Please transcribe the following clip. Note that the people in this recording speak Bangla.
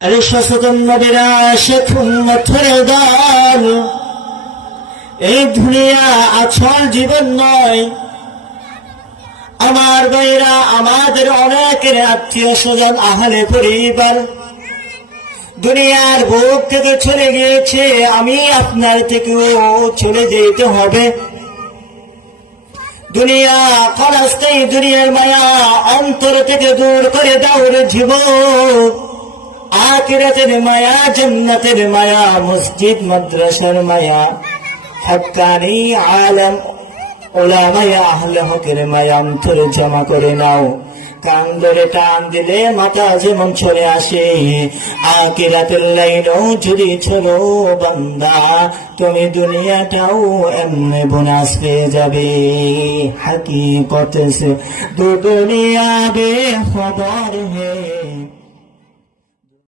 আরে সচেতন নবীরা শেখুন থরে দল, এই দুনিয়া আছল জীবন নয়। আমার ভাইরা, আমাদের অনেকের আত্মীয় স্বজন, আহলে পরিবার দুনিয়ার বুক থেকে চলে গিয়েছে। আমি আপনার থেকেও চলে যেতে হবে। দুনিয়া ক্ষণস্থায়ী, দুনিয়ার মায়া অন্তর থেকে দূর করে দাও রে জীবন। আখিরাতের মায়া, জান্নাতের মায়া, মসজিদ মাদ্রাসার মায়া, হক্কানি আলেম ওলামায়ে আহলে হকের মায়া অন্তরে জমা করে নাও। কান ধরে টান দিলে মাথা যেমন চলে আসে, আখিরাতের লাইনও যদি চলো বান্দা, তুমি দুনিয়াটাও এমনি বোনাস পেয়ে যাবে। হাকিকত সে দুনিয়া বে খবর হে।